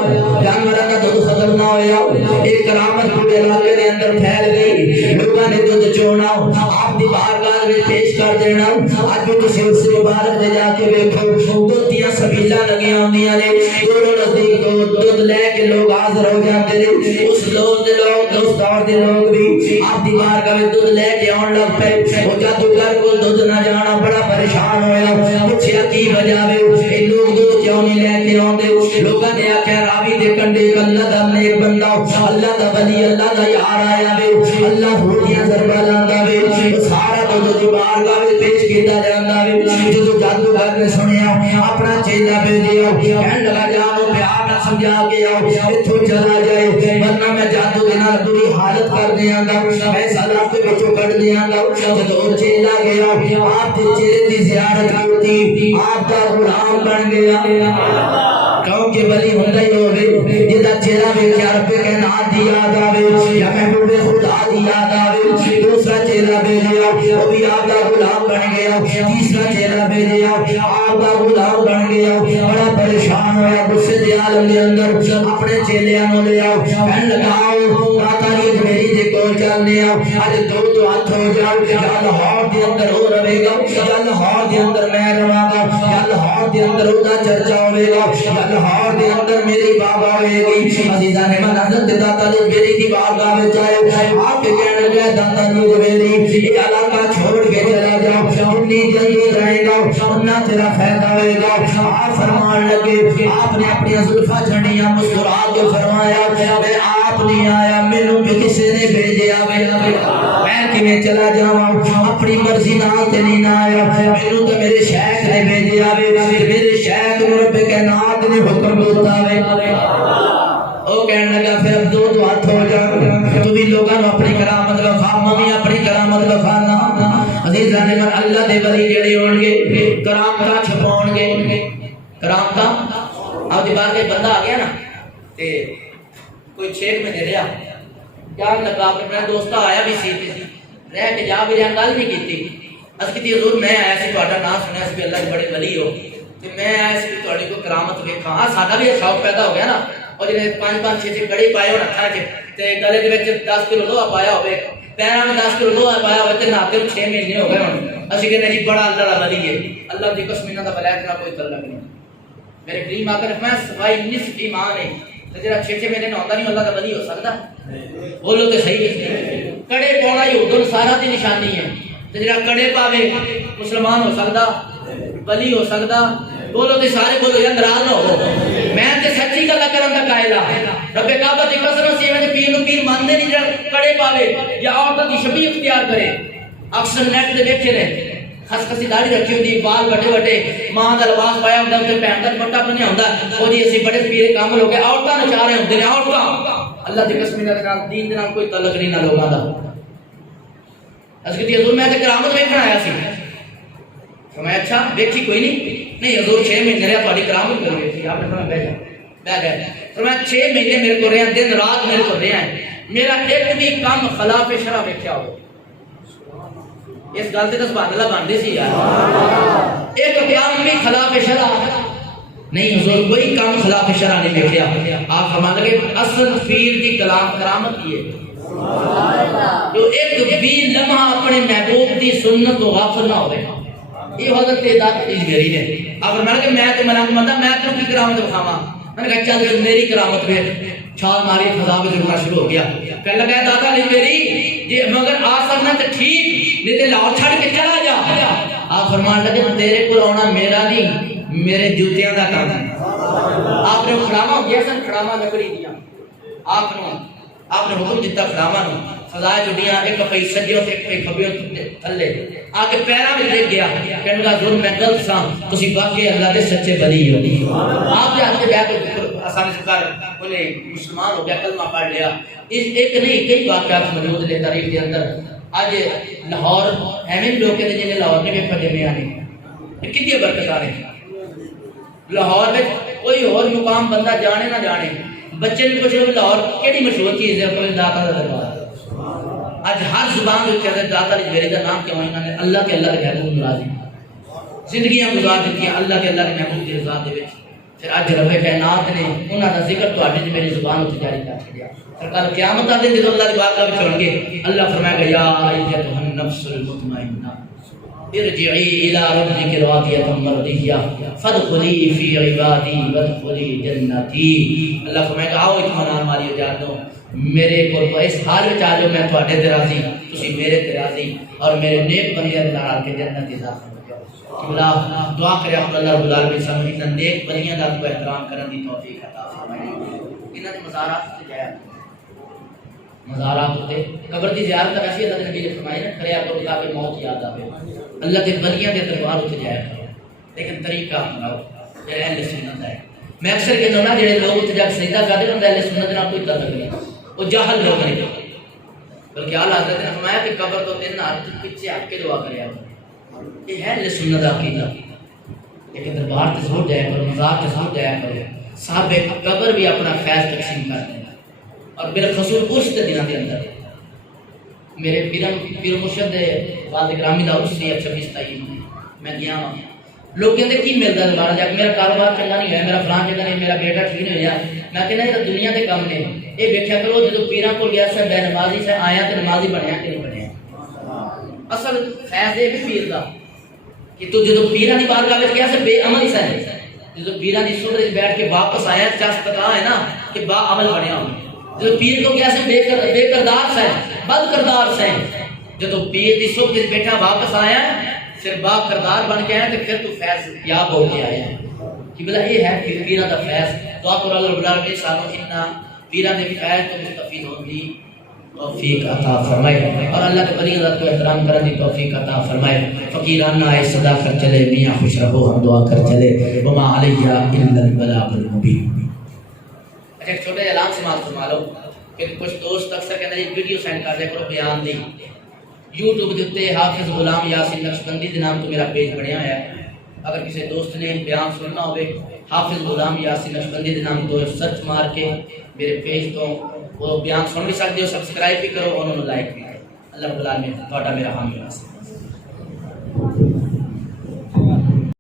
جانوراں دا دودھ ختم نہ ہویا ایک کرامت پورے علاقے دے اندر پھیل گئی لوگاں نے دودھ چونا آپ دی بارگاہ وچ پیش کر دینا اج بھی تسی اس مبارک دے جا کے ویکھو دودھ دیاں سبیلاں لگیاں ہوندیاں نے دونوں نزدیک دودھ لے کے لوگ حاضر ہو جاندے نے اس لوگ دے لوگ اس دور دے لوگ بھی آپ دی بارگاہ وچ دودھ لے کے آن لگ پے او جادوگر کو دودھ نہ جانا بڑا پریشان ہویا پوچھیا کی وجہ ہے اے لوگ دودھ کیوں نہیں لے کے آندے لوگاں نے آکھیا راوی دے کنڈے اللہ دا نیک بندہ اللہ دا ولی اللہ دا یار آیا وے اللہ ہو دیاں ضربہ لاندا وے سارا دودھ دی بارگاہ وچ پیش کیتا جاندا وے جدوں جادوگر نے سنیا اپنا چیلا بھیجیا کہن لگا جاؤ پیار نہ سمجھا کے آؤ ایتھوں چلا جائے ورنہ میں جادو دے نال بری حالت کر دیاں گا میں سلام کے وچوں کڈ دیاں گا جدوں چیلا گیا آپ دے چہرے دی زیارت کیتی آپ دا غلام بن گیا کیونکہ ولی ہوندا ہی ہوے جدا چہرہ ویکھیا رب کے نام دی یاد آوے یا محبوب خدا دی یاد آوے دوسرا چہرہ بھیجیا وہ بھی آپ دا غلام بن گیا تیسرا چہرہ بھیجیا آپ دا غلام بن گیا بڑا پریشان ہویا غصے دے عالم دے اندر اپنے چیلیاں نوں لے آؤ کہن لگاؤ داتا علی جویری دے کول چلنے آؤ اج دو ہاتھ ہو جاؤ یا لاہور دے اندر ہو رہے گا یا لاہور دے اندر میں رہاں گا یا لاہور دے اندر ادا چرچا ہوے گا یا لاہور دے اندر میری بابا ہوئے گی عزیزان من حضرت داتا علی جویری کی بارگاہ وچ آئے آپ کے کہنے لگے داتا علی جویری یہ علاقہ چھوڑ کے چلا جاؤ جتنی جلدی رہے گا اتنا تیرا فائدہ ہوئے گا آپ فرمان لگے آپ نے اپنی زلفاں جھڑیاں مسکرا کے فرمایا میں آپ نہیں آیا مینوں بھی کسی نے بھیجیا میں کیویں چلا جاواں اپنی مرضی نال تے نہیں آیا مینوں تے میرے شیخ نے بھیجیا میرے شیخ نوں رب کے نام نے حکم دیتا ہے او کہنے لگا پھر اب دو ہاتھ ہو جا تو بھی لوگاں نوں اپنی کرامت وکھا میں اپنی کرامت وکھانا عزیزان من اللہ دے ولی جڑے ہون گے کرامتاں چھپاون گے کرامتاں اب دی بار بندہ آ گیا نا تے کوئی 6 مہینے رہیا یار لگا کہ میرا دوست آیا بھی سی رہ کے جا بھی گل نہیں کیتی اس کی حضور میں آیا سی تہاڈا نام سنیا سی اللہ دے بڑے ولی ہو تے میں آیا سی تہاڈی کوئی کرامت ویکھاں ہاں ساڈا بھی شوق پیدا ہو گیا نا اور جنے 5 6 کڑی پائے ہون ہتھاں وچ تے گلے دے وچ 10 کلو لوہا پایا ہوے پیراں میں 10 کلو لوہا پایا ہوے تے ناتے 6 مہینے ہو گئے ہن اسی کہنے جی بڑا اللہ دا ولی ہے اللہ دی قسم انہاں دا ولایت نال کوئی تعلق نہیں میرے کریم آقا نے فرمایا صفائی نصف ایمان ہے تے جڑا 6 مہینے نہ ہوندا نہیں اللہ دا ولی ہو سکدا بولو تے صحیح ہے کڑے پاؤنا ہی ادھر سارا دی نشانی ہے جڑا کڑے پاوے مسلمان ہو سکدا ولی ہو سکدا بولو تے سارے بولو یا ناراض نہ ہو میں تے سچی گل کرن دا قائل ہاں رب کعبہ دی قسم سے میں پیر نو پیر مانتے نہیں جڑا کڑے پاوے یا عورت دی شبیہ اختیار کرے اکثر نیٹ تے بیٹھے رہے خسخسی داڑھی رکھی ہوندی بال بڑے بڑے ماں دا لباس پایا ہوندا تے بہن دا دوپٹہ بنیا ہوندا او جی اسی بڑے پیر کامل ہو گئے عورتاں نچا رہے ہوندے نے عورتاں اللہ دی قسم نال دین دے نال کوئی تعلق نہیں نہ لوگاں دا اس کی حضور میں تے کرامت ویکھن آیا سی فرمایا اچھا دیکھی کوئی نہیں حضور 6 مہینے رہا تہاڈی کرامت کرو گے آپ نے فرمایا بیٹھ گئے فرمایا 6 مہینے میرے کو رہیا دن رات میرے کو رہیا ہے میرا ایک بھی کام خلاف شرع ویکھیا ہو اس گل تے سبحان اللہ باندے سی یار ایک کام بھی خلاف شرع نہیں حضور کوئی کام خلاف شرع نہیں ویکھیا آپ فرمان لگے اصل پیر دی کرامت یہ جو ایک بھی لمحہ اپنے محبوب دی سنت و غافل نہ ہوئے یہ حضرت تعداد میری نے آپ فرمان لگے میں تے ملنگ بندہ میں تو کی کرامت بخاواں میں نے کہا چل میری کرامت پہ چھال ماری فضا میں جڑنا شروع ہو گیا کہنے لگا دادا نہیں میری جی مگر آ سکنا تو ٹھیک نہیں تے لاؤ چھڑ کے چلا جا آپ فرمان لگے تیرے کو آنا میرا نہیں میرے جوتیاں دا کام ہے آپ نے کھڑاوا گیا سن کھڑاوا لکڑی دیا آپ نے حکم دیتا کھڑاوا نو فضائے جڑیاں ایک پئی سجیوں تے ایک کھبیوں تھلے آ کے پیراں وچ ڈگ گیا کہنے لگا ضرور میں غلط سا تسی واقعی اللہ دے سچے ولی ہو آپ دے ہاتھ تے بیٹھ کے آسانی سے کر انہیں مسلمان ہو گیا کلمہ پڑھ لیا اس ایک نہیں کئی واقعات موجود نے تاریخ کے اندر آج لاہور ایویں لوگ کہتے جنہیں لاہور نے بھی پڑھے میں آنے کتنی برکت آ رہی لاہور میں کوئی اور مقام بندہ جانے نہ جانے بچے نے پوچھ لو لاہور کیڑی مشہور چیز ہے کوئی داتا دا دربار آج ہر زبان میں کہتے ہیں داتا علی جبیری دا نام کیوں انہوں نے اللہ کے اللہ کے محبوب ناراضی زندگیاں گزار دیتی ہیں اللہ کے محبوب کی رضا دے وچ پھر اج رب کائنات نے انہاں دا ذکر تواڈے تے میری زبان تے جاری کر چھڈیا سرکار قیامت دے دن جدوں اللہ دی بارگاہ وچ ہون گے اللہ فرمائے گا یا ایتھا النفس المطمئنہ ارجعی الی ربک راضیۃ مرضیہ فادخلی فی عبادی وادخلی جنتی اللہ فرمائے گا آؤ اطمینان ماری ہو جا دو میرے کو اس حال وچ آ جاؤ میں تواڈے تے راضی تسی میرے تے راضی اور میرے نیک بندیاں دے نال کے جنت دی داخل اللہ دعا کرے اللہ رب العالمین سامنے ان نیک بندیاں دا کو احترام کرن دی توفیق عطا فرمائے انہاں دے مزارات تے جایا مزارات تے قبر دی زیارت ایسی اللہ نبی نے فرمایا نا کریا کرو تاکہ موت یاد آوے اللہ دے بندیاں دے دربار تے جایا کرو لیکن طریقہ اپناؤ یہ اہل سنت ہے میں اکثر کہتا ہوں نا جڑے لوگ تے جب سجدہ کرتے ہیں اہل سنت نال کوئی تعلق نہیں وہ جاہل لوگ نہیں بلکہ اعلی حضرت نے فرمایا کہ قبر تو تین ہاتھ پیچھے ہٹ کے دعا کریا یہ ہے اہل سنت کا عقیدہ لیکن دربار تے ضرور جایا کرو مزار تے ضرور جایا کرو صاحب قبر بھی اپنا فیض تقسیم کرتے ہیں اور بالخصوص اس کے دنوں کے اندر میرے پیر مرشد دے والد گرامی دا اس 26 تاریخ میں گیا ہوں لوگ کہتے کی ملتا ہے بارہ جا کے میرا کاروبار چنگا نہیں ہوا میرا فلان چنگا نہیں میرا بیٹا ٹھیک نہیں ہوا میں کہنا یہ دنیا کے کام نے یہ دیکھا کرو جب پیراں کو گیا سے بے نمازی سے آیا تو نمازی بنیا کہ نہیں بنیا اصل فیض یہ بھی پیر دا کہ تو جب پیراں دی بارگاہ وچ گیا سے بے عمل سے جب پیراں دی صحبت وچ بیٹھ کے واپس آیا چاس پتا ہے نا کہ با عمل بنیا ہو جب پیر کو گیا سے بے کردار سے بد کردار سے جب پیر دی صحبت وچ بیٹھا واپس آیا پھر با کردار بن کے آیا تو پھر تو فیض یاب ہو کے آیا کہ بلا یہ ہے پیراں دا فیض دعا کرو اللہ رب العالمین سانو انہاں پیراں دے فیض تو مستفید ہون دی توفیق عطا فرمائے اور اللہ کے بڑی ذات کو احترام کرنے دی توفیق عطا فرمائے فقیرانہ آئے صدا کر چلے میاں خوش رہو ہم دعا کر چلے وما علیہ الا البلاغ المبین اچھا ایک چھوٹے اعلان سے مات فرما لو کہ کچھ دوست اکثر کہتے ہیں ویڈیو سینڈ کر دیا کرو بیان دی یوٹیوب دیتے حافظ غلام یاسین نقشبندی دے نام تو میرا پیج بنیا ہے اگر کسی دوست نے بیان سننا ہوئے حافظ غلام یاسین نقشبندی دے نام تو سرچ مار کے میرے پیج تو وہ بیان سن بھی سکتے ہو سبسکرائب بھی کرو اور انہوں نے لائک بھی کرو اللہ رب العالمین تہاڈا میرا حامی واسطے